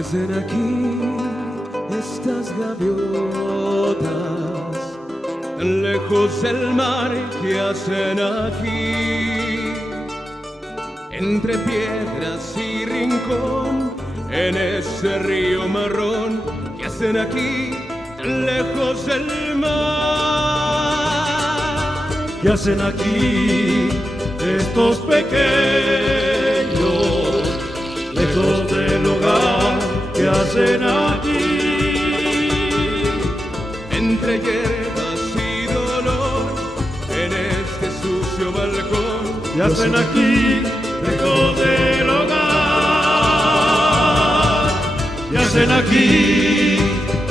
¿Qué hacen aquí estas gaviotas tan lejos del mar? ¿Qué hacen aquí entre piedras y rincón en ese río marrón? ¿Qué hacen aquí tan lejos del mar? ¿Qué hacen aquí estos pequeños, lejos del hogar? ¿Qué hacen aquí? Entre hierbas y dolor, en este sucio balcón. ¿Qué hacen aquí, lejos del hogar? ¿Qué hacen aquí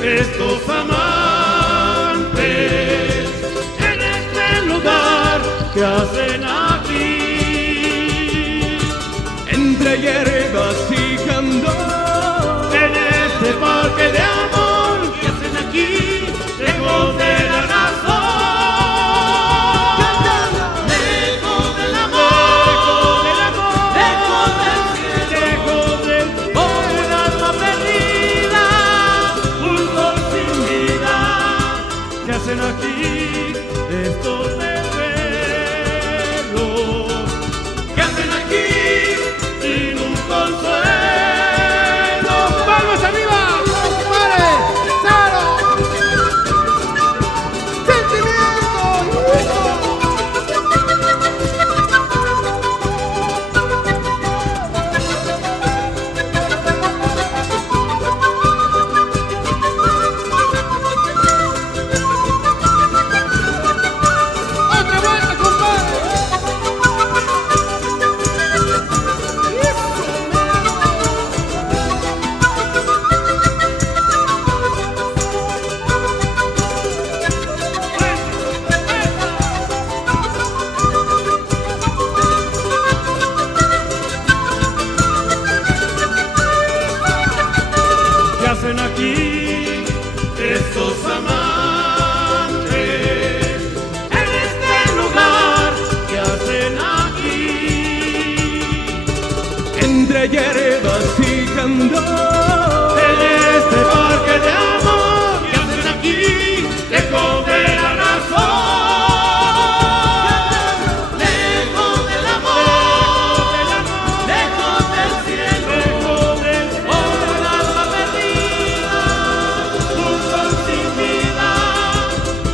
estos amantes en este lugar? ¿Qué hacen aquí? Entre hierbas y candor, En este parque de amor, ¿qué hacen aquí, lejos de la razón? Lejos del amor, lejos del cielo, lejos del por un alma perdida, un sol sin vida. ¿Qué hacen aquí estos desvelos? ¿Qué hacen aquí sin un consuelo? ¡Vamos arriba! ¡Compadre! ¡Cero! ¡Otra vuelta, compadre! ¿Qué hacen aquí estos amantes en este lugar? ¿Qué hacen aquí? entre hierbas y candor, En este parque de amor, ¿qué hacen aquí, lejos de la razón? Lejos del amor, lejos del cielo, por un alma perdida, un sol sin vida.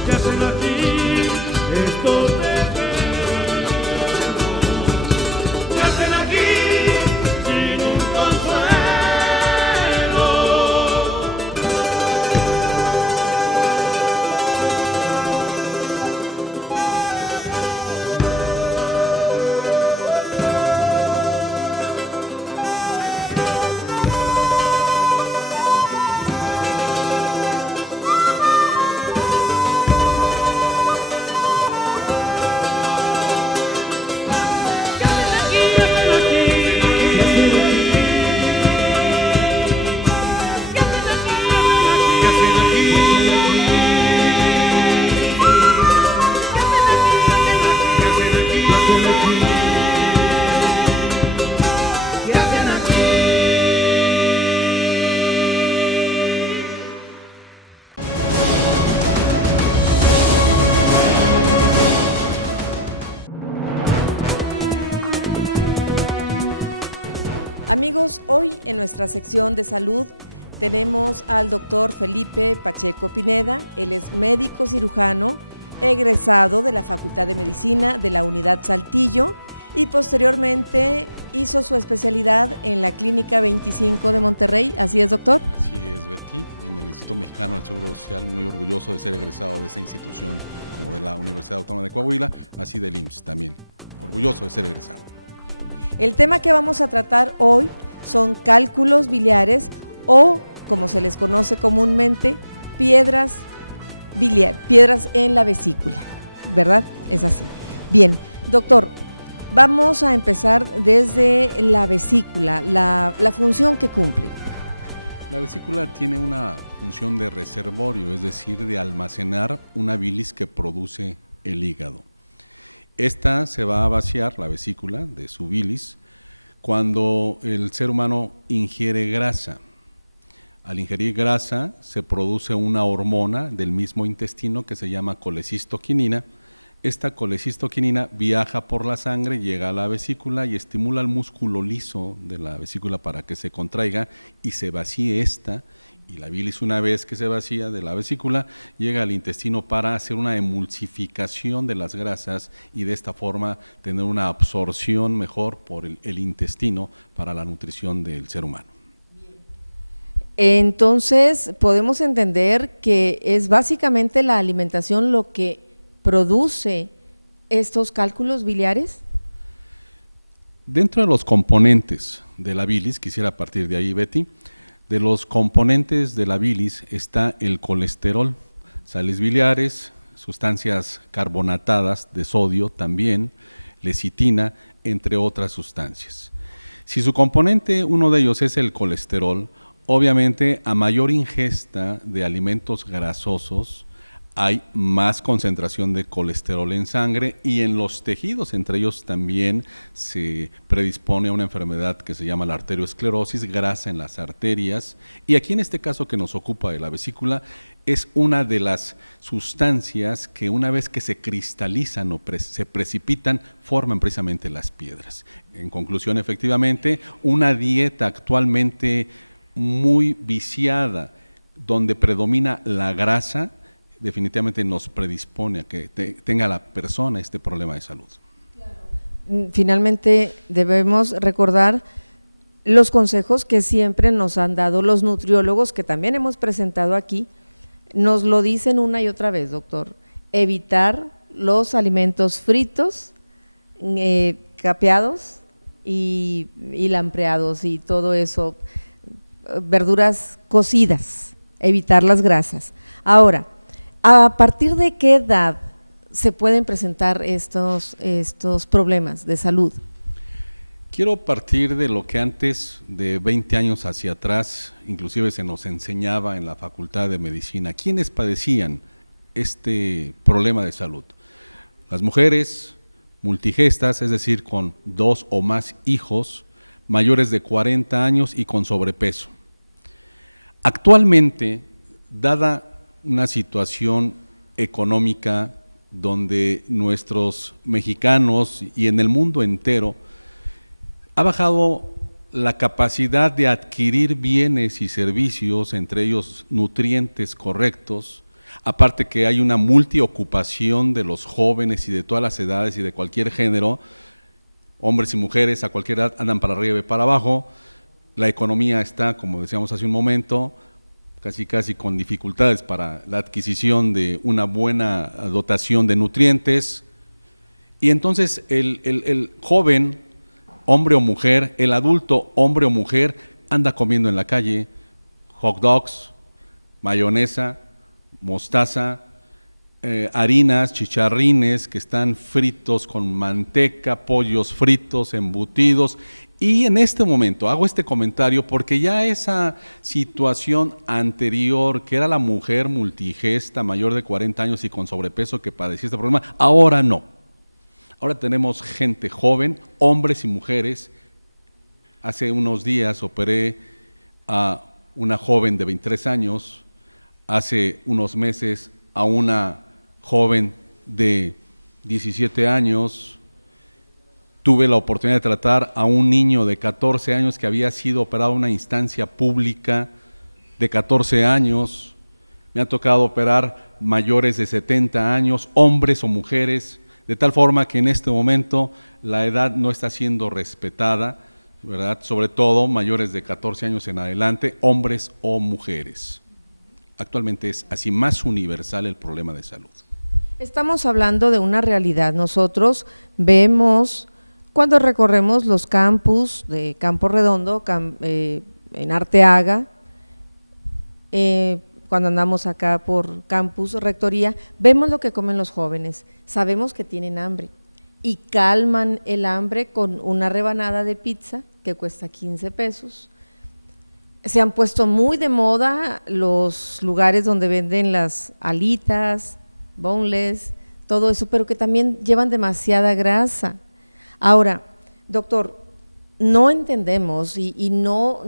¿Qué hacen aquí estos desvelos? ¿Qué hacen aquí sin un consuelo? ¿Qué hacen aquí? ¿Qué hacen aquí? ¿Qué hacen aquí? ¿qué hacen aquí? ¿Qué hacen aquí? ¿Qué hacen aquí? Amigos, hoy en nuestra sección de salud tenemos al doctor Felipe Pacheco Pineda. Él es médico cirujano, egresado de la Facultad de Medicina de la Unidad Saltillo y posteriormente hizo su especialidad en la Clínica 25 de Monterrey. ¿Así es, doctor? Así es, Betty, en el Instituto Mexicano del Seguro Social, muy orgulloso de ser egresado de esa institución, como de la Universidad Autónoma de Coahuila, así del IMSS también, orgulloso de ser egresado. El tema que vamos a tratar hoy son cálculos biliares o, como se les conoce comúnmente, piedras en la vesícula, ¿verdad? Es así. Bien, doctor, vamos a empezar desde la vesícula, la función que cumple. La vesícula tiene una función de reservorio, es decir, de almacenar una bilis que produce el hígado. Esta se va a vaciar, la vesícula, de su bilis, cuando el ser humano ingiere grasa. Al ingerir grasa se produce una hormona del mismo intestino que se llama colecistoquinina. Esta colecistoquinina viaja por la sangre, llega a la vesícula y estimula el músculo liso de la vesícula para que se contraiga y se vacíe esta. Y la bilis, una vez que se vacía de la vesícula, llega al intestino para hacer una emulsificación de las grasas y de esta forma tener una absorción mejor por el intestino para la nutrición del ser humano. Entonces, podemos entender que es básicamente la alimentación lo que produce estos cálculos biliares. Dentro de los componentes de la bilis, quisiera partir de ahí, Betty, de los componentes de la bilis está el colesterol, sales biliares, sustancias carbonatadas de sodio también, lecitina, entre otras sustancias. Si su componente, uno de ellos es el colesterol, obviamente a mayor ingesta de alimentos grasosos, hay más concentración de colesterol en sangre y en los tejidos, entre ellos también se predispone a una enfermedad que se llama la arteriosclerosis, grasa en las arterias, y aquí en este caso que nos ocupa de la vesícula, es una de las sustancias que una vez que se cristalizan o se precipitan, forman precisamente las piedras. En conclusión, efectivamente, una dieta actualmente muy viciada, donde predomina la grasa, definitivamente nos predispone a que tenga la persona este problema de salud. Finalmente debemos recordar los consejos que siempre nos han dado los nutriólogos, que también hemos presentado aquí, nos lo dicen una y otra vez, doctor: evitar los alimentos fritos, capeados y lampreados y todo eso, verduras cocidas, evitar las grasas. Ahora, ¿a partir de qué edad se pueden presentar estos problemas de salud? Quiero partir de lo que antes de 20 años hacia atrás, inclusive se nos enseñaba en la Facultad de Medicina, ¿quiénes padecían este problema de salud? Las mujeres multigestas, es decir, con 2 o más hijos, mayores de 40 años y con sobrepeso. Actualmente, dada una situación económica donde nuestros mexicanos y en el mundo entero ha bajado la capacidad de adquirir bienes y servicios, entre ellos nutrientes correctos, aparte que hay una multiocupación de los jóvenes y de todas las edades y de cualquier género, hombres y mujeres a cualquier edad andan para arriba y para abajo, la economía está, como decíamos hace un momento, casi con dificultades para la adquisición de una buena dotación de nutrientes, y entonces el joven, hombre o mujer, el adulto, hombre o mujer, anda comiendo en la calle hot dogs, mayonesa, mostaza, harinas, chicharrines que están fritos con manteca, pollos fritos, embutidos. Y en este momento hago este comentario porque ya esa situación anterior, que era la mujer multigesta, mayor de 40 años y con sobrepeso que padecía este problema, ahora no. Ahora tenemos gente joven, hombres y mujeres. Hace unos días operé a una joven de 23 años, hace unos meses a una joven de 17 años, tuve la oportunidad de tratar a un niño de 14 años que había sido operado en una instancia pública de 14 años, me ha tocado operar mayores de 70 años, hombres o mujeres, de tal forma que en este momento la edad no está siendo respetada, ¿verdad? Sobre todo mayores de 14 años en adelante, hombres o mujeres. Actualmente es así más universal el problema de salud. Estamos hablando de una realidad. Nosotros vemos cuando recorremos los campus de Campo Redondo, en Arteaga, cuando andamos acá por campus, rectoría, vemos lo que comen los jóvenes, sabemos que tienen hambre y calman el hambre con una rebanada de pizza que cuesta 15 pesos. Se han puesto muy de moda los lugares donde venden las alitas, boneless, todo eso, pero que también llevan demasiada grasa. Ahora, doctor, no entendemos y no,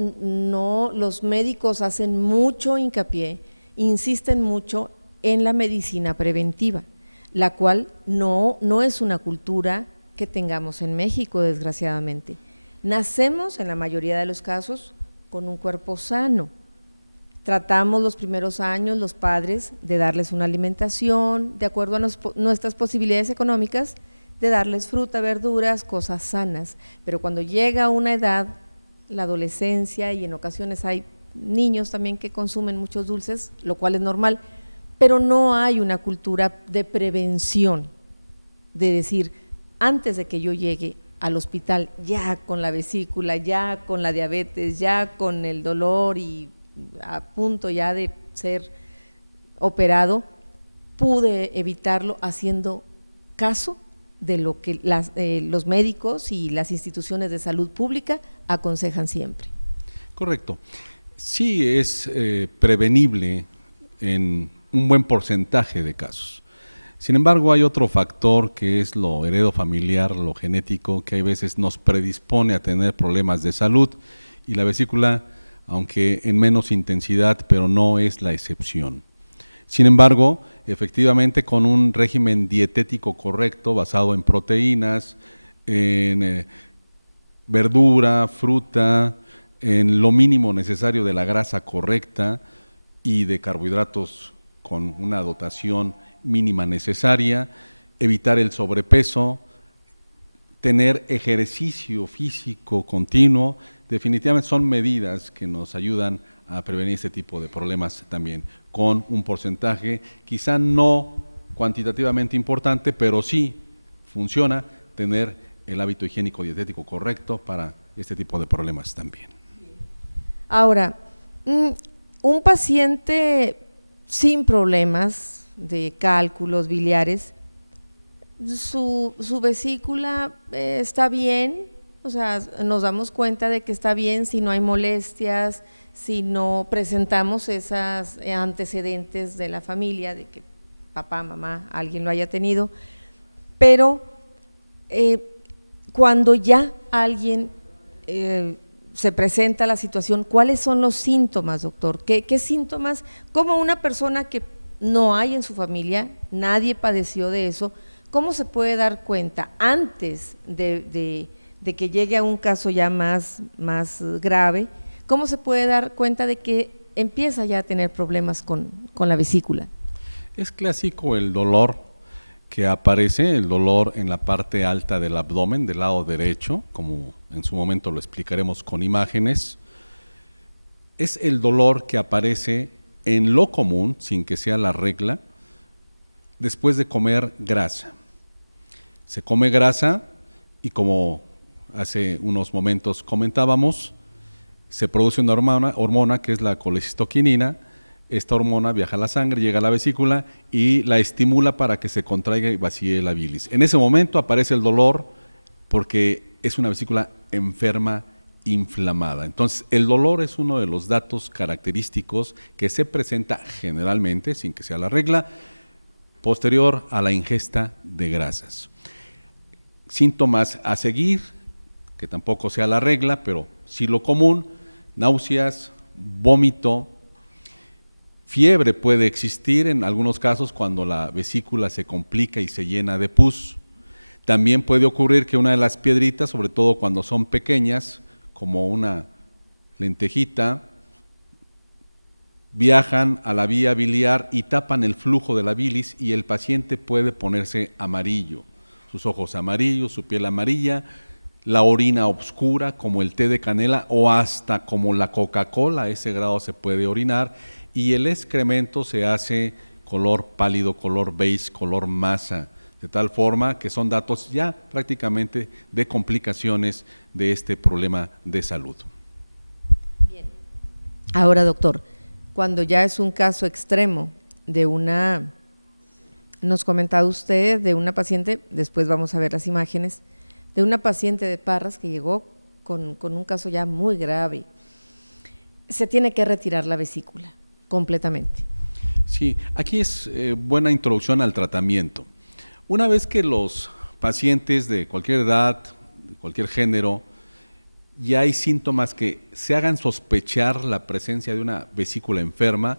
los médicos hacen mucho hincapié, insisten mucho en la medicina preventiva, la cual no es una cultura que tengamos en México, desgraciadamente. Nacemos, en la mayoría de los casos, con un cuerpo sano. Tratamos los primeros años, los padres, de darles una alimentación, de acuerdo a nuestras posibilidades económicas, de darles fruta, verduras, cosas sanas. Pero cuando llega una edad, la adolescencia, y en ocasiones hay niños también que consumen muchos dulces, lo cual es normal, pero no hay una cultura de prevención, de decir, antes de que yo llegue al hospital, ya con la vesícula, ya con la diabetes, ya con el dolor y a punto ya de ser operado, pude evitarlo haciendo caso de lo que los médicos y las instituciones de salud pública aconsejan siempre. Correcto. Sí es prevenible en un buen porcentaje de casos. Sin embargo, hay otro factor que es lo heredo familiar, lo genético, que a veces nos predispone a tener problemas de salud, y la vesícula, aunque en menos intensidad, pero no es la excepción. Sin embargo, efectivamente, con un régimen dietético correcto, basado en proteínas, en verdura, fruta, en lo mínimo necesario de la grasa correcta y de carbohidratos con una dotación mínima necesaria, evitar el sobrepeso, tener ejercicio físico continuo, definitivamente son medidas que nos ayudan a prevenir este tipo de problemas también, con un porcentaje quizá no cuantitativamente importante, pero sí funciona tener el hábito higiénico dietético correcto para este tipo de problemas también. Ahora, un paciente sin problemas de cálculos biliares, su vesícula está bien, o sea, nos damos cuenta de que está bien si no hay molestias, si no presentamos esos antecedentes de la familia, de que papá, mamá, alguien lo haya tenido, pero cuando ya alguien se presenta la situación, ¿cuáles son los síntomas, doctor? ¿Qué síntomas? Como una persona que no hay en su familia, nadie padeció de eso, ¿cómo se puede dar cuenta antes de que llegue a un caso ya más grave? ¿Cómo se puede dar cuenta de que empieza ya a tener problemas con la vesícula? Es clásico el dolor que aparece, el dolor en la parte alta del abdomen, del lado derecho, como en su momento lo explicaremos con imágenes. Es el dolor que aparece en lo común, sin que sea la regla, después de comer grasa. Se come grasa y, como hace unos momentos comentábamos, se produce una hormona que es la colecistoquinina. Esta hormona viaja a la sangre, llega a la vesícula y la estimula para que se contraiga y vacíe la bilis. En ese momento aparece el dolor porque es una vesícula enferma, inflamada. Entonces, el dolor es uno de los datos característicos que se presenta generalmente, sin que sea la regla, posterior a la ingesta de grasas. Síntomas a seguir, que tampoco sea la regla, pero sí lo común: náuseas, vómito, fiebre puede existir en algunos casos cuando la vesícula se complica y se llena de pus. También puede ocurrir que una de las piedritas, sobre todo cuando son pequeñas, como una lentejita, viajan a la vía biliar y tapan el flujo de la bilis, y el paciente puede ponerse amarillo, sus ojos amarillos, su piel amarilla, la orina oscura como el té de canela o hasta como la Coca-Cola, a ese grado se puede orinar, y el excremento se hace color pálido, color beige, color masa, de tal forma que son datos ya prácticamente de complicaciones de este problema de salud. Bien. Ahora, doctor, cuando ya es un caso extremo de nos comentaba usted de una paciente, después vamos a ver las imágenes, de una paciente de Parras que llegó con un caso ya muy grave, se tiene que retirar la vesícula completamente. Sí, aquí es buena introducción al tratamiento. Una vez que los pacientes de cualquier edad, de cualquier género, y hay síntomas que se hagan sospechar la presencia de una vesícula enferma,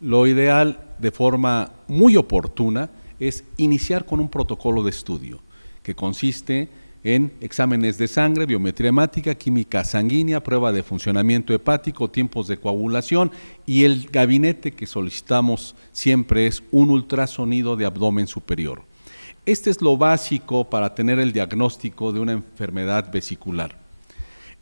lo ideal de forma muy oportuna es iniciar con un protocolo de estudio que consiste en exámenes de sangre, biometría hemática, química sanguínea, prueba de funcionamiento hepático, tiempos de coagulación, y el gabinete que solicitamos siempre es un ultrasonido de abdomen superior. Este es lo básico para tener el diagnóstico de una enfermedad vesicular.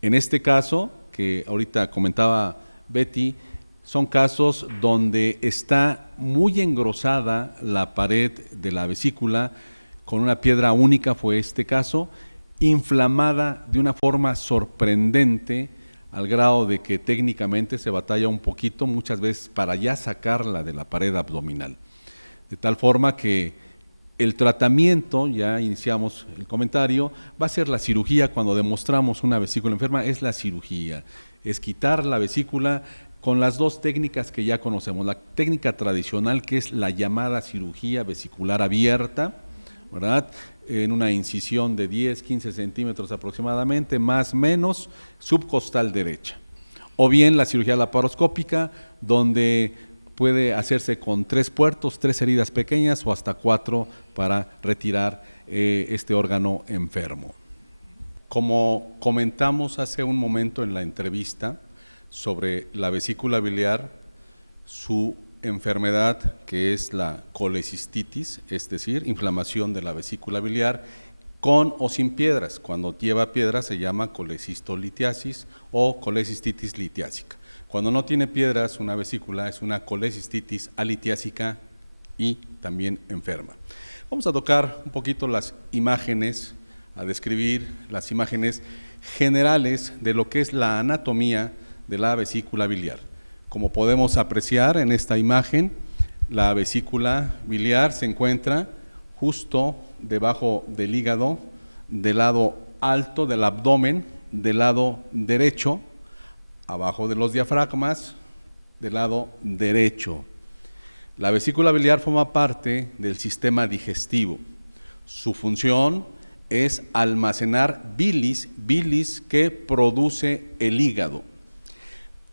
En este caso, que ahorita comentaba Betty, son casos donde está muy engrosada la pared de la vesícula, con una piedra única fue este caso, inflamada de una forma sorprendente, al grado de que técnicamente se batalla un poquito, muchas veces para ya sacarla de la pared abdominal. De tal forma que el tratamiento, ya iniciamos el comentario, va a ser la cirugía. Cuando demostramos una vesícula enferma, es la cirugía, es quitar la vesícula con las dos técnicas que ya conocemos. La técnica tradicional, que es la llamada cirugía vesicular abierta, ¿verdad?, en una incisión de 10, 15 centímetros aproximadamente, más o menos, subcostal derecha. O bien la cirugía laparoscópica, donde puede hacerse con 3 puertos, 3 heridas pequeñas o hasta 4 para retirar este órgano enfermo. Como comentamos hace un momento en la entrevista sobre la vesícula biliar, su enfermedad, que es la colecistitis, es decir, inflamación de la vesícula biliar, con o sin piedras. Cuando lleva piedras se llama colecistolitiasis o colecistitis litiásica. Cuando no tiene piedras, una vesícula es una colecistitis alitiásica y también enferma. Vamos a tocar un poquito las imágenes, a describir las imágenes generales de lo que es la anatomía de la vesícula biliar. Como podemos apreciar en esta imagen, la vesícula biliar se encuentra justo debajo del hígado, del lado alto del abdomen, del lado derecho, abajo de los diafragmas, del lado derecho. La vesícula biliar forma parte del sistema digestivo. Su función es almacenar bilis que produce el hígado.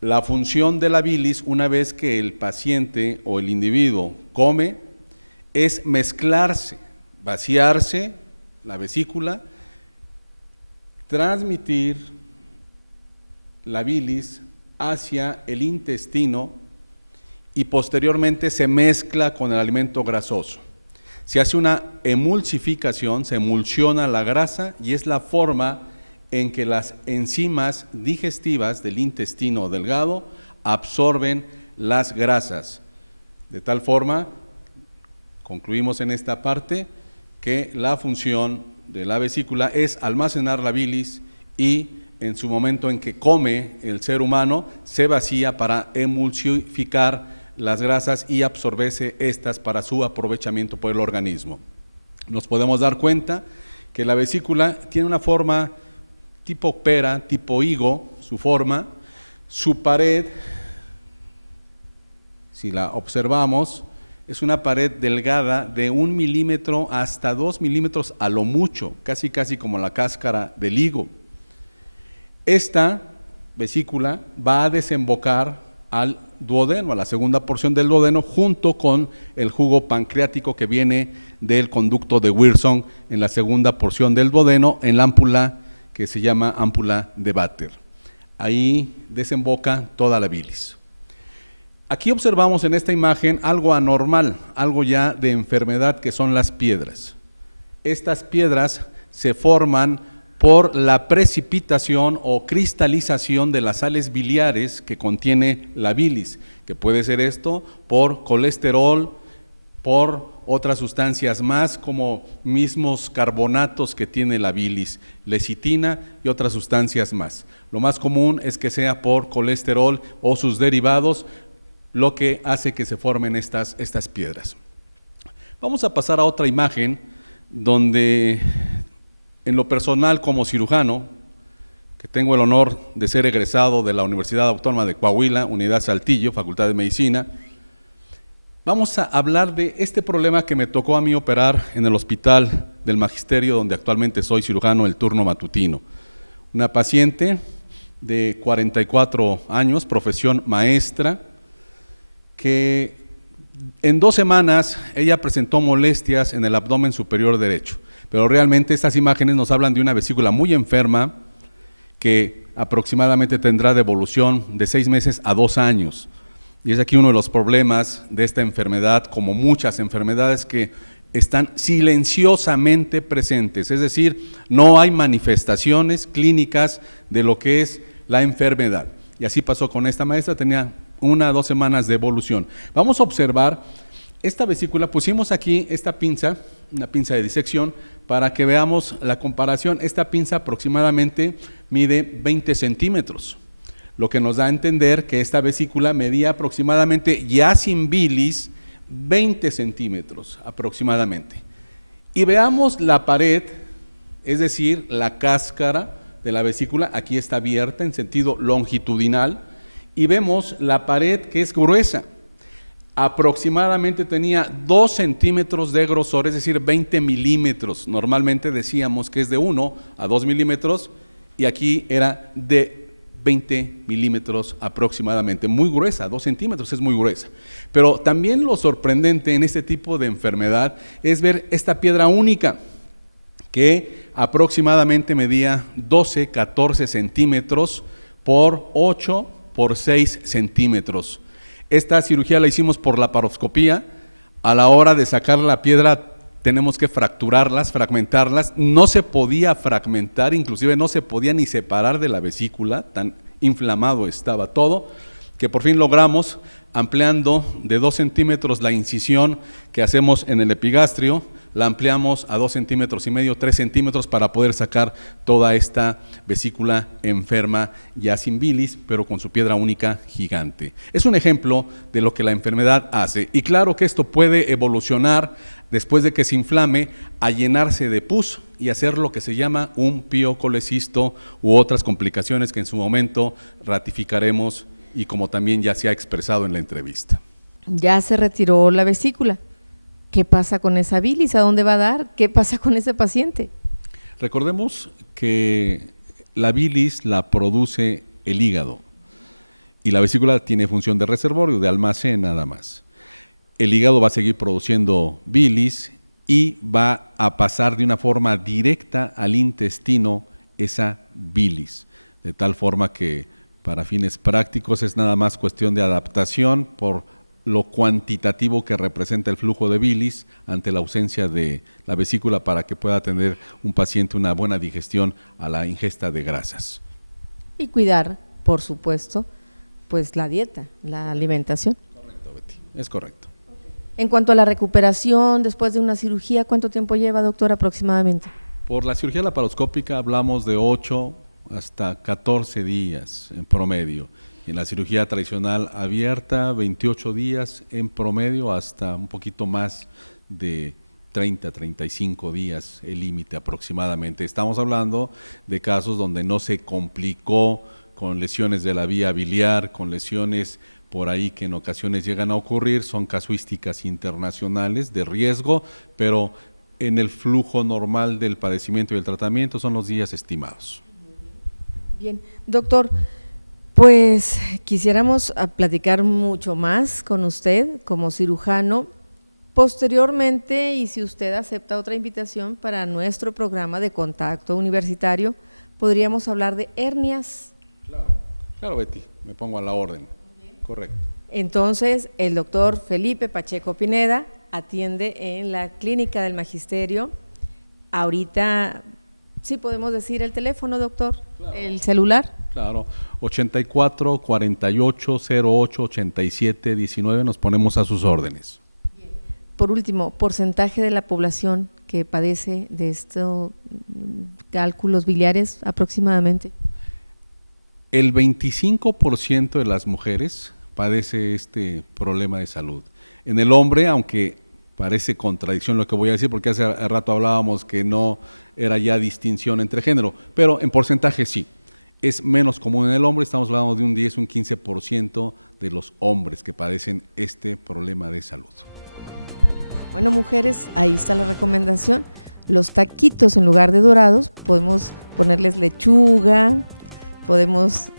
La función de la bilis, una vez que el paciente o el individuo come, es mezclarse, vaciarse la vesícula, transmitir la bilis hacia el intestino y posteriormente se mezcla con el alimento grasoso. Se hace una emulsificación, se emulsiona la grasa y es la forma en que las enzimas digestivas del intestino delgado absorben las grasas. De tal forma, concluimos en esta parte, que la función de la vesícula es almacenar la bilis y en su momento en que come el ser humano, se vacía para emulsificar las grasas y absorberse estas para su aprovechamiento por el organismo. Nos podemos dar cuenta que la vesícula tiene una forma tipo pera, tipo higo, su forma, su pared, si la observamos, es una pared delgada de 1 milímetro hasta 2 milímetros a lo mucho, casi como la cáscara del higo. Esta vesícula va a desembocar al duodeno, a la segunda porción del duodeno, junto con el jugo pancreático que viene del conducto de Wilson en la segunda porción del duodeno, en la ámpula que se llama ámpula de Vater. Ahí desemboca toda la bilis. Aquí observamos en esta imagen algo anormal, algo ya de enfermedad, que son las piedras. Estas piedras se forman por la precipitación o cristalización de las sales biliares que contiene la bilis, que puede ser esto por colesterol, por otras sustancias más, como mismos carbonatos que tiene la bilis, lecitina y otras sustancias más. Lo más común es que sea por colesterol o sus derivados, lo que hace que se formen estas piedras. Vamos a pasar a otra imagen donde, en lo personal como cirujano, que tengo el honor de ser egresado de la Universidad Autónoma de Coahuila, Unidad Saltillo, Facultad de Medicina, vamos a hablar de este problema que me tocó a mí operar en el Hospital del Magisterio, donde actualmente soy cirujano el turno matutino. Una paciente de 44 años, profesión maestra, que en 2 semanas ella presentó molestias en el abdomen superior derecho, pero realmente estas imágenes nos hablan de una vesícula muy enferma que aproximadamente tendrá de evolución de 6 meses a 2 años. Y es aquí uno de los problemas de esta enfermedad, como muchas enfermedades que están silenciosamente presentes, es decir, no hay manifestaciones clínicas de lo que es la enfermedad. Y así pasó con esta maestra, tenía 1 a 2 semanas de evolución. Vamos a observar esta vesícula, pusimos aquí esta pinza, una pinza de disección, para que veamos la comparación. Esta pinza aproximadamente mide 20 centímetros, lo que nos da a entender que esta vesícula medía aproximadamente, ya sin bilis, 20 centímetros aproximadamente. Y veamos la pared, es decir, la cáscara de la vesícula, aquí está abierta en sentido longitudinal, y vemos la pared que es gruesa. Aproximadamente tenía 2 centímetros de grosor, es decir, 20 milímetros. Normalmente decíamos que es de 1 a 2 milímetros, y aquí era de 20 milímetros aproximadamente, muy gruesa, 2 centímetros es muy gruesa. Pero también lo sorprendente en este tipo de enfermedad es ver esta piedra única, que aproximadamente medía 12, 14 centímetros por 8 por 6 centímetros. Esta cirugía la hicimos por laparoscopía. A la hora de sacar la piedra tenemos que fracturarlas, fragmentarlas. No se podía fragmentar, inclusive no se podía ni separar de la vesícula, tan inflamado estaba todo, que por fin logramos, ampliando de 2 centímetros la incisión que hacemos en el epigastrio, la ampliamos a 2 centímetros y medio, 3 centímetros para poder sacar toda esta vesícula enferma, ya sin bilis, pero con su piedra única gigante. Es un ejemplo de lo que la enfermedad hace, y claro que esto puede evolucionar después de que se inflame a llenarse de pus y hacer lo que se llama un piocolecisto u otras complicaciones que en su momento ratificaremos y como también ya se ha expresado en la entrevista. Ya se retiró la vesícula. ¿Qué pasa con esa bilis? ¿A dónde va a dar? ¿Qué pasa con ese paciente? Recordemos que la bilis la produce el hígado y la vesícula tiene función de reservorio, de almacén nada más. El hígado va a seguir produciendo bilis y va a pasar de una forma directa al intestino esa bilis, de tal forma que para fines prácticos es nada más cuestión de adaptación por lo cuantitativo que representa el flujo de bilis ante la ausencia de la vesícula para que pueda tener un paciente una buena digestión a la ingesta de grasas. Y cuidar, por supuesto, pues la dieta, la alimentación. Correcto, Betty, es correcto. En cuanto a la recuperación después de una cirugía, ¿cuánto tiempo lleva, doctor, aproximadamente? Por la cirugía laparoscópica hablamos de 8 hasta 14 días en promedio. En la cirugía tradicional abierta, 28 días en promedio, hasta un poquito más de 30, 35 días el límite aproximadamente. Estamos hablando de casos donde no se complicó con lesiones de la vía biliar, con lesiones por ahí que en ocasiones llegan a ocurrir, son casuísticas internacionales de riesgo, pero en el flujo normal del padecimiento y el tratamiento son los días estimados. Bien, doctor, pues quisiéramos platicar mucho más con usted como cirujano. Posteriormente, y si usted acepta otra invitación para nuestro programa de contacto universitario, podríamos hablar de hernias. Claro, Betty, me pongo a la orden. Correcto. Entonces, el doctor Felipe Pacheco Pineda atiende en la Clínica del Magisterio. Ahorita, ¿sí podemos decir el teléfono, doctor? Claro. ¿El celular? Claro, 84 48 08 87 19, nos ponemos a sus órdenes. Bien. Por último, porcentaje de la población que padece de estos cálculos biliares aproximadamente. El 25% de las mujeres padece este problema de salud. En el hombre, aunque parece contradicción lo que voy a decir, porque hace rato hablábamos que no era ya distinción entre género, pero en porcentaje sí. Es menos común en el hombre, estamos hablando de un 10, un 15% de los hombres que padecen este problema de salud. Bueno, mujeres, ahí está la recomendación. Los taquitos en lugar de dorados, podemos ponerles lechuga, podemos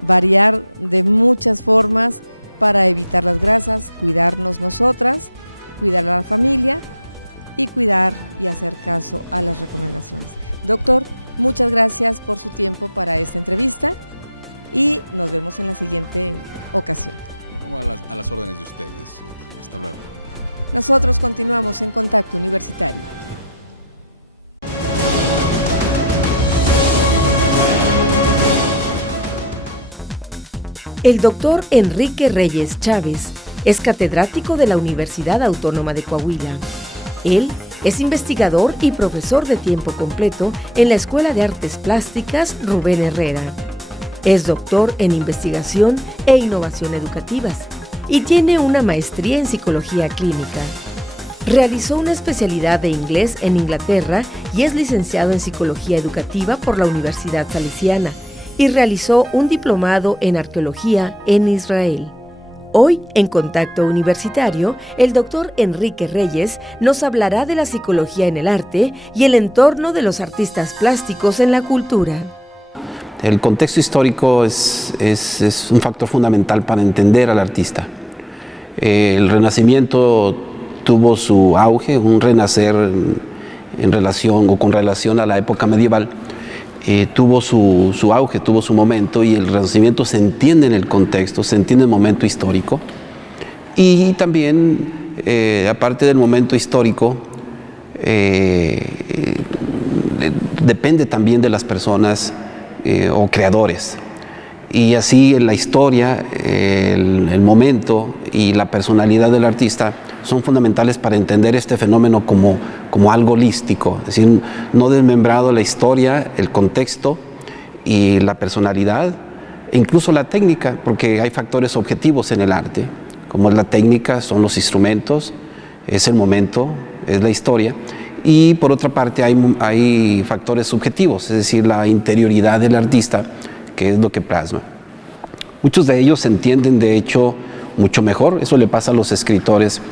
variar de muchas formas para evitar las grasas, cuidarnos nosotras, cuidar a la familia y cuidar y hacer caso a las recomendaciones. Doctor, muchas gracias por su tiempo para esta entrevista y nos vemos en la siguiente ocasión. Como a las órdenes de ustedes. Hasta luego. Nosotros continuamos en Contacto Universitario. El doctor Enrique Reyes Chávez es catedrático de la Universidad Autónoma de Coahuila. Él es investigador y profesor de tiempo completo en la Escuela de Artes Plásticas Rubén Herrera. Es doctor en investigación e innovación educativas y tiene una maestría en psicología clínica. Realizó una especialidad de inglés en Inglaterra y es licenciado en psicología educativa por la Universidad Salesiana y realizó un diplomado en arqueología en Israel. Hoy, en Contacto Universitario, el doctor Enrique Reyes nos hablará de la psicología en el arte y el entorno de los artistas plásticos en la cultura. El contexto histórico es un factor fundamental para entender al artista. El Renacimiento tuvo su auge, un renacer en relación o con relación a la época medieval. Tuvo su auge, tuvo su momento, y el Renacimiento se entiende en el contexto, se entiende en el momento histórico. Y también, aparte del momento histórico, depende también de las personas o creadores. Y así en la historia, el momento y la personalidad del artista son fundamentales para entender este fenómeno como algo holístico, es decir, no desmembrado la historia, el contexto y la personalidad, e incluso la técnica, porque hay factores objetivos en el arte, como es la técnica, son los instrumentos, es el momento, es la historia. Y por otra parte hay factores subjetivos, es decir, la interioridad del artista, que es lo que plasma. Muchos de ellos se entienden, de hecho, mucho mejor. Eso le pasa a los escritores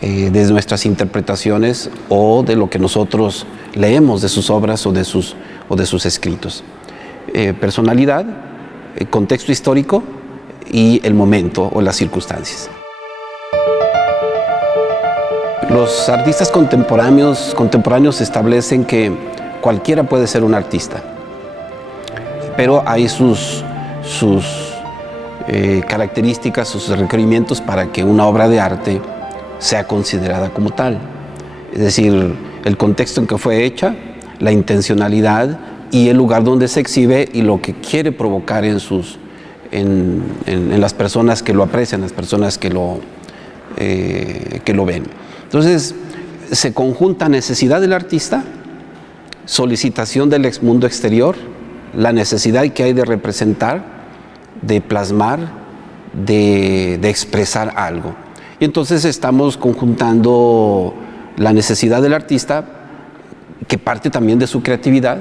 desde nuestras interpretaciones o de lo que nosotros leemos de sus obras o de sus escritos. Personalidad, contexto histórico y el momento o las circunstancias. Los artistas contemporáneos establecen que cualquiera puede ser un artista, pero hay sus características, sus requerimientos para que una obra de arte sea considerada como tal. Es decir, el contexto en que fue hecha, la intencionalidad y el lugar donde se exhibe y lo que quiere provocar en las personas que lo aprecian, las personas que lo ven. Entonces, se conjunta necesidad del artista, solicitación del mundo exterior, la necesidad que hay de representar, de plasmar, de expresar algo. Y entonces estamos conjuntando la necesidad del artista, que parte también de su creatividad,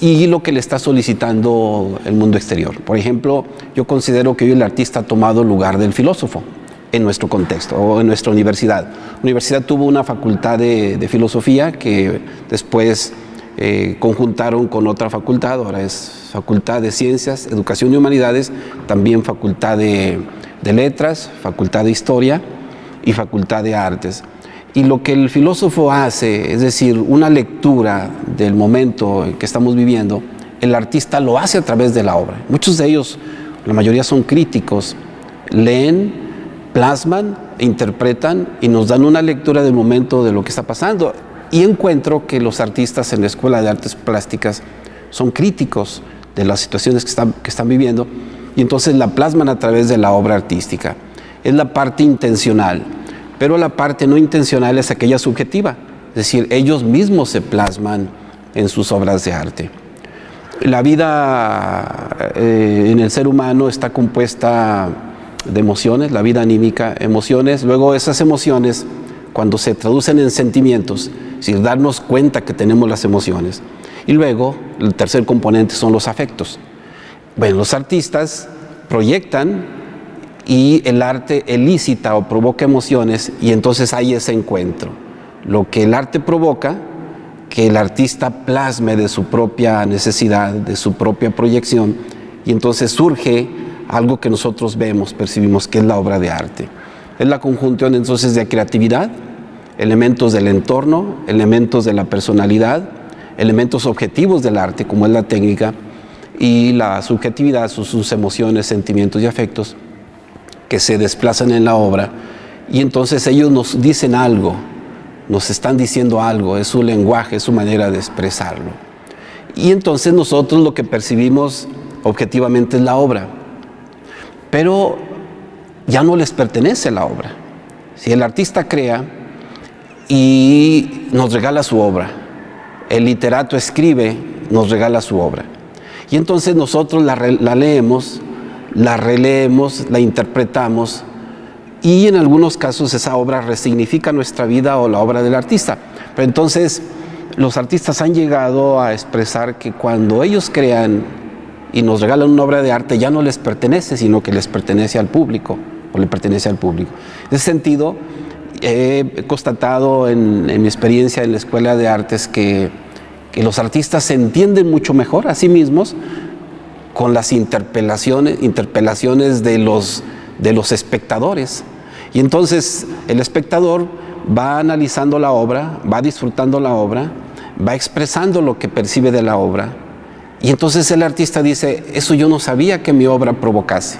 y lo que le está solicitando el mundo exterior. Por ejemplo, yo considero que hoy el artista ha tomado el lugar del filósofo en nuestro contexto o en nuestra universidad. La universidad tuvo una facultad de filosofía que después conjuntaron con otra facultad, ahora es Facultad de Ciencias, Educación y Humanidades, también Facultad de Letras, Facultad de Historia y Facultad de Artes. Y lo que el filósofo hace, es decir, una lectura del momento que estamos viviendo, el artista lo hace a través de la obra. Muchos de ellos, la mayoría son críticos, leen, plasman, interpretan y nos dan una lectura del momento de lo que está pasando. Y encuentro que los artistas en la Escuela de Artes Plásticas son críticos de las situaciones que están viviendo y entonces la plasman a través de la obra artística. Es la parte intencional, pero la parte no intencional es aquella subjetiva, es decir, ellos mismos se plasman en sus obras de arte. La vida en el ser humano está compuesta de emociones, la vida anímica, emociones, luego esas emociones, cuando se traducen en sentimientos, es decir, darnos cuenta que tenemos las emociones. Y luego, el tercer componente son los afectos. Bueno, los artistas proyectan y el arte elicita o provoca emociones y entonces hay ese encuentro. Lo que el arte provoca, que el artista plasme de su propia necesidad, de su propia proyección, y entonces surge algo que nosotros vemos, percibimos, que es la obra de arte. Es la conjunción entonces de creatividad, elementos del entorno, elementos de la personalidad, elementos objetivos del arte, como es la técnica, y la subjetividad, sus emociones, sentimientos y afectos que se desplazan en la obra, y entonces ellos nos dicen algo, nos están diciendo algo, es su lenguaje, es su manera de expresarlo. Y entonces nosotros lo que percibimos objetivamente es la obra, pero ya no les pertenece la obra. Si el artista crea y nos regala su obra, el literato escribe, nos regala su obra, y entonces nosotros la leemos, la releemos, la interpretamos, y en algunos casos esa obra resignifica nuestra vida o la obra del artista. Pero entonces los artistas han llegado a expresar que cuando ellos crean y nos regalan una obra de arte, ya no les pertenece, sino que les pertenece al público, o le pertenece al público. En ese sentido, he constatado en mi experiencia en la Escuela de Artes que los artistas se entienden mucho mejor a sí mismos con las interpelaciones de los espectadores. Y entonces el espectador va analizando la obra, va disfrutando la obra, va expresando lo que percibe de la obra, y entonces el artista dice, eso yo no sabía que mi obra provocase.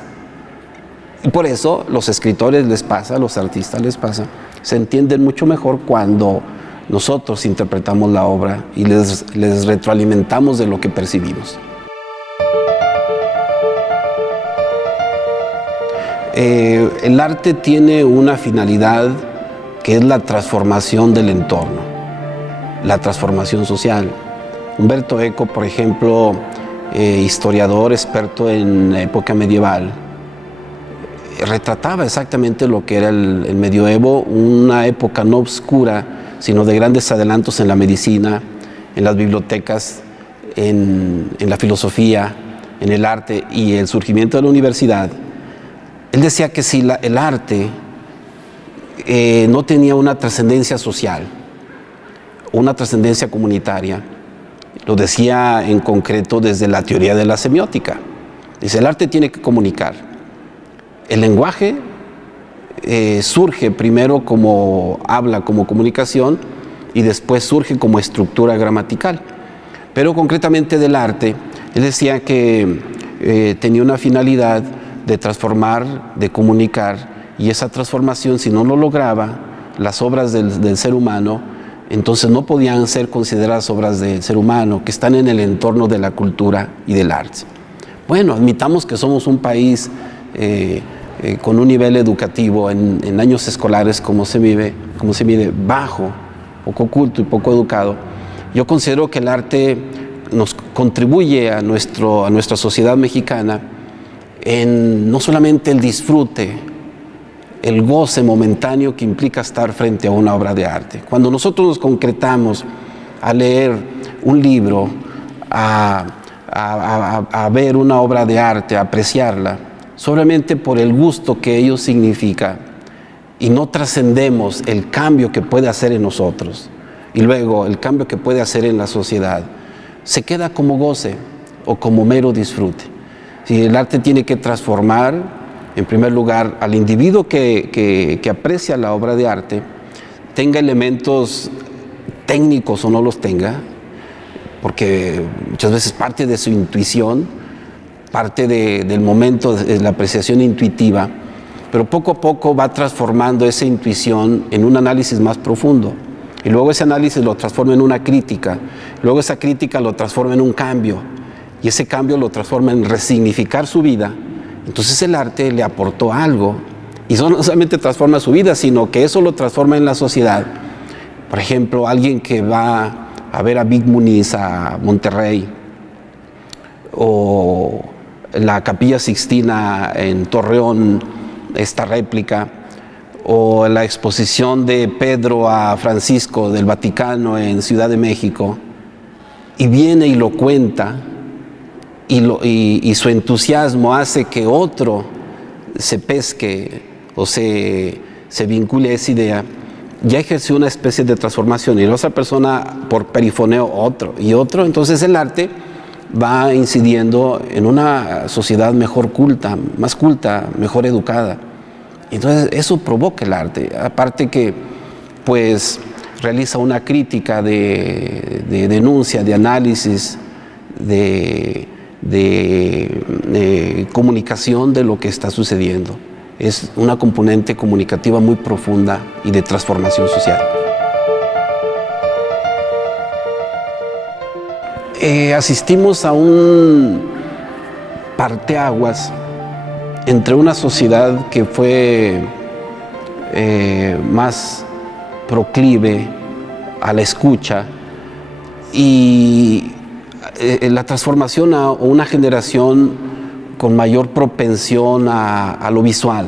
Y por eso los escritores les pasa, a los artistas les pasa, se entienden mucho mejor cuando nosotros interpretamos la obra y les retroalimentamos de lo que percibimos. El arte tiene una finalidad que es la transformación del entorno, la transformación social. Humberto Eco, por ejemplo, historiador experto en época medieval, retrataba exactamente lo que era el medioevo, una época no oscura, sino de grandes adelantos en la medicina, en las bibliotecas, en la filosofía, en el arte y el surgimiento de la universidad. Él decía que si el arte no tenía una trascendencia social, una trascendencia comunitaria, lo decía en concreto desde la teoría de la semiótica. Dice, el arte tiene que comunicar. El lenguaje surge primero como habla, como comunicación, y después surge como estructura gramatical. Pero concretamente del arte, él decía que tenía una finalidad de transformar, de comunicar, y esa transformación, si no lo lograba, las obras del ser humano, entonces no podían ser consideradas obras del ser humano, que están en el entorno de la cultura y del arte. Bueno, admitamos que somos un país con un nivel educativo en años escolares como se mide, bajo, poco culto y poco educado. Yo considero que el arte nos contribuye a nuestra sociedad mexicana en no solamente el disfrute, el goce momentáneo que implica estar frente a una obra de arte. Cuando nosotros nos concretamos a leer un libro, a ver una obra de arte, a apreciarla, solamente por el gusto que ello significa, y no trascendemos el cambio que puede hacer en nosotros, y luego el cambio que puede hacer en la sociedad, se queda como goce o como mero disfrute. Si el arte tiene que transformar, en primer lugar, al individuo que aprecia la obra de arte, tenga elementos técnicos o no los tenga, porque muchas veces parte de su intuición, parte del momento de la apreciación intuitiva, pero poco a poco va transformando esa intuición en un análisis más profundo. Y luego ese análisis lo transforma en una crítica, luego esa crítica lo transforma en un cambio, y ese cambio lo transforma en resignificar su vida. Entonces el arte le aportó algo, y no solamente transforma su vida, sino que eso lo transforma en la sociedad. Por ejemplo, alguien que va a ver a Vic Muniz a Monterrey, o la Capilla Sixtina en Torreón, esta réplica, o la exposición de Pedro a Francisco del Vaticano en Ciudad de México, y viene y lo cuenta, y su entusiasmo hace que otro se pesque o se vincule a esa idea, ya ejerció una especie de transformación, y la otra persona por perifoneo otro y otro. Entonces el arte va incidiendo en una sociedad mejor culta, más culta, mejor educada. Entonces eso provoca el arte, aparte que pues realiza una crítica de denuncia, de análisis, de comunicación de lo que está sucediendo. Es una componente comunicativa muy profunda y de transformación social. Asistimos a un parteaguas entre una sociedad que fue más proclive a la escucha y la transformación a una generación con mayor propensión a lo visual.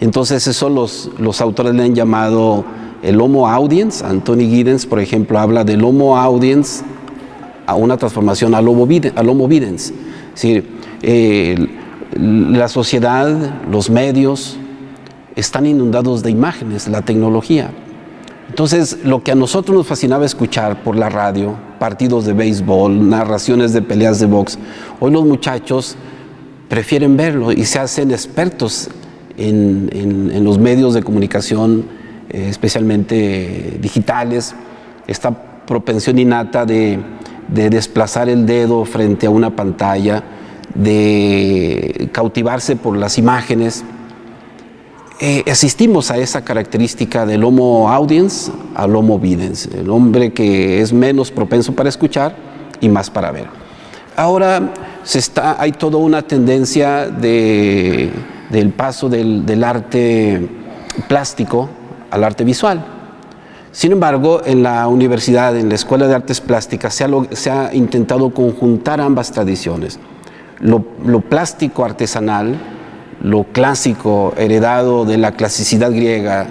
Entonces eso los autores le han llamado el Homo Audiens. Anthony Giddens, por ejemplo, habla del Homo Audiens a una transformación al Homo Videns. Es decir, la sociedad, los medios están inundados de imágenes, la tecnología. Entonces, lo que a nosotros nos fascinaba escuchar por la radio, partidos de béisbol, narraciones de peleas de box, hoy los muchachos prefieren verlo y se hacen expertos en los medios de comunicación, especialmente digitales, esta propensión innata de desplazar el dedo frente a una pantalla, de cautivarse por las imágenes. Asistimos a esa característica del Homo Audiens al Homo Videns, el hombre que es menos propenso para escuchar y más para ver. Ahora hay toda una tendencia del paso del arte plástico al arte visual. Sin embargo, en la universidad, en la Escuela de Artes Plásticas, se ha intentado conjuntar ambas tradiciones. Lo plástico artesanal, lo clásico heredado de la clasicidad griega,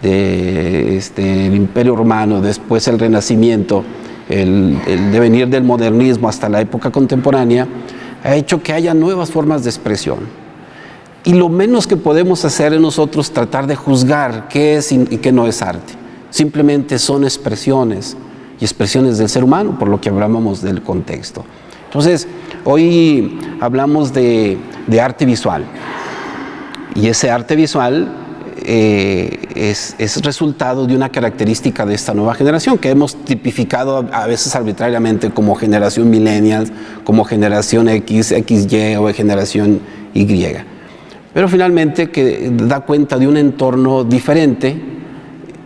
del Imperio Romano, después el Renacimiento, el devenir del modernismo hasta la época contemporánea, ha hecho que haya nuevas formas de expresión. Y lo menos que podemos hacer es nosotros tratar de juzgar qué es y qué no es arte. Simplemente son expresiones, y expresiones del ser humano, por lo que hablábamos del contexto. Entonces, hoy hablamos de arte visual. Y ese arte visual es resultado de una característica de esta nueva generación que hemos tipificado a veces arbitrariamente como generación millennial, como generación X, XY o generación Y. Pero finalmente que da cuenta de un entorno diferente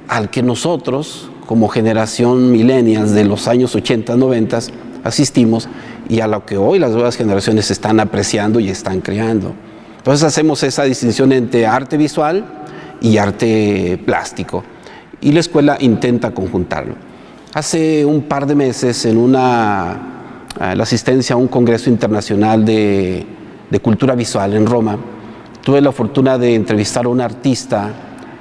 al que nosotros, como generación millennials de los años 80, 90, asistimos y a lo que hoy las nuevas generaciones están apreciando y están creando. Entonces hacemos esa distinción entre arte visual y arte plástico y la escuela intenta conjuntarlo. Hace un par de meses en la asistencia a un congreso internacional de cultura visual en Roma, tuve la fortuna de entrevistar a un artista,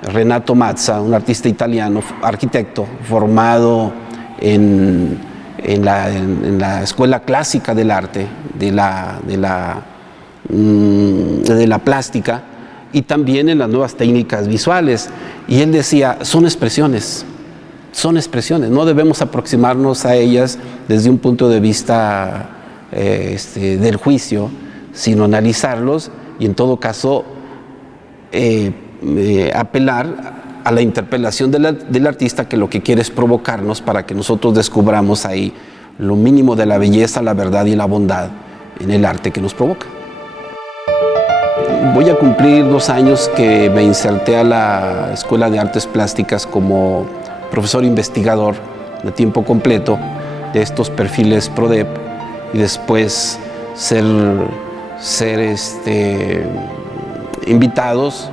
Renato Mazza, un artista italiano, arquitecto, formado en la escuela clásica del arte, de la plástica y también en las nuevas técnicas visuales. Y él decía, son expresiones, no debemos aproximarnos a ellas desde un punto de vista del juicio, sino analizarlos y en todo caso apelar a la interpelación del artista, que lo que quiere es provocarnos para que nosotros descubramos ahí lo mínimo de la belleza, la verdad y la bondad en el arte que nos provoca. Voy a cumplir 2 años que me inserté a la Escuela de Artes Plásticas como profesor investigador de tiempo completo de estos perfiles PRODEP y después ser invitados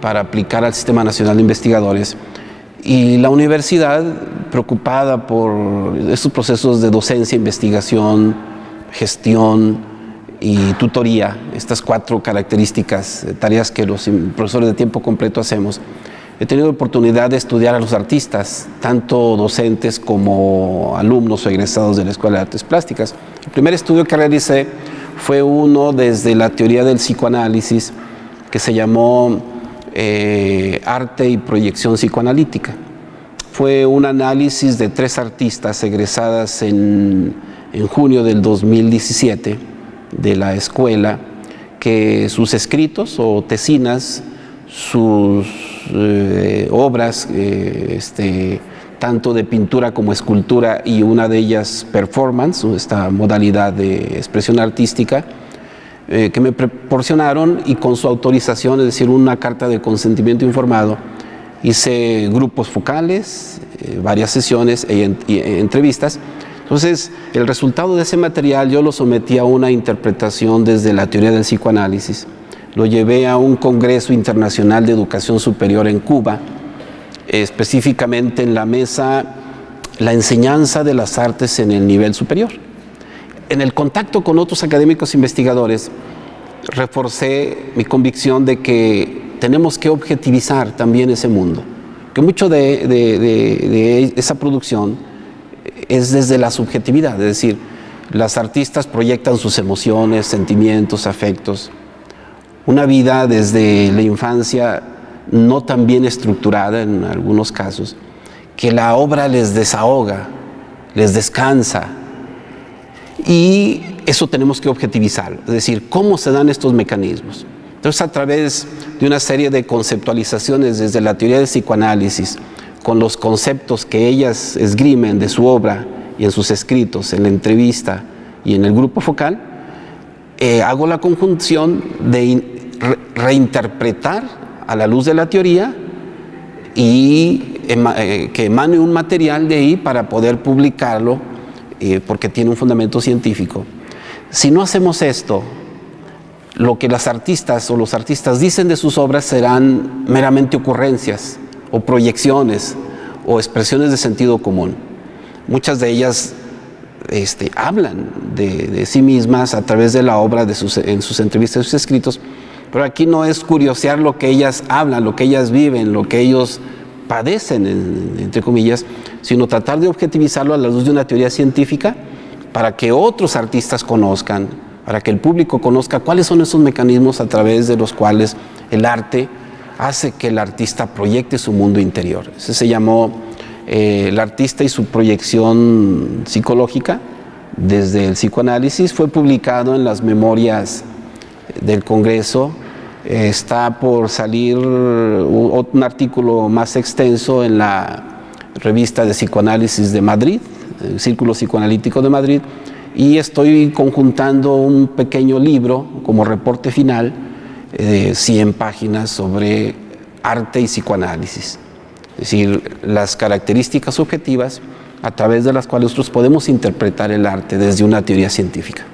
para aplicar al Sistema Nacional de Investigadores. Y la universidad, preocupada por estos procesos de docencia, investigación, gestión y tutoría, estas 4 características, tareas que los profesores de tiempo completo hacemos, he tenido oportunidad de estudiar a los artistas, tanto docentes como alumnos o egresados de la Escuela de Artes Plásticas. El primer estudio que realicé fue uno desde la teoría del psicoanálisis, que se llamó Arte y Proyección Psicoanalítica. Fue un análisis de 3 artistas egresadas en en junio del 2017 de la escuela que sus escritos o tesinas, sus obras, tanto de pintura como escultura y una de ellas performance, esta modalidad de expresión artística, que me proporcionaron y con su autorización, es decir, una carta de consentimiento informado, hice grupos focales, varias sesiones y entrevistas. Entonces, el resultado de ese material yo lo sometí a una interpretación desde la teoría del psicoanálisis. Lo llevé a un congreso internacional de educación superior en Cuba, específicamente en la mesa la enseñanza de las artes en el nivel superior. En el contacto con otros académicos investigadores, reforcé mi convicción de que tenemos que objetivizar también ese mundo, que mucho de esa producción es desde la subjetividad, es decir, las artistas proyectan sus emociones, sentimientos, afectos, una vida desde la infancia no tan bien estructurada en algunos casos, que la obra les desahoga, les descansa, y eso tenemos que objetivizarlo, es decir, cómo se dan estos mecanismos. Entonces, a través de una serie de conceptualizaciones desde la teoría del psicoanálisis, con los conceptos que ellas esgrimen de su obra y en sus escritos, en la entrevista y en el grupo focal, hago la conjunción de reinterpretar a la luz de la teoría y que emane un material de ahí para poder publicarlo, porque tiene un fundamento científico. Si no hacemos esto, lo que las artistas o los artistas dicen de sus obras serán meramente ocurrencias o proyecciones o expresiones de sentido común. Muchas de ellas hablan de sí mismas a través de la obra, en sus entrevistas, sus escritos, pero aquí no es curiosear lo que ellas hablan, lo que ellas viven, lo que ellos padecen, entre comillas, sino tratar de objetivizarlo a la luz de una teoría científica para que otros artistas conozcan, para que el público conozca cuáles son esos mecanismos a través de los cuales el arte hace que el artista proyecte su mundo interior. Ese se llamó El artista y su proyección psicológica desde el psicoanálisis. Fue publicado en las memorias del Congreso. Está por salir un artículo más extenso en la revista de psicoanálisis de Madrid, el Círculo Psicoanalítico de Madrid, y estoy conjuntando un pequeño libro como reporte final de 100 páginas sobre arte y psicoanálisis, es decir, las características objetivas a través de las cuales nosotros podemos interpretar el arte desde una teoría científica.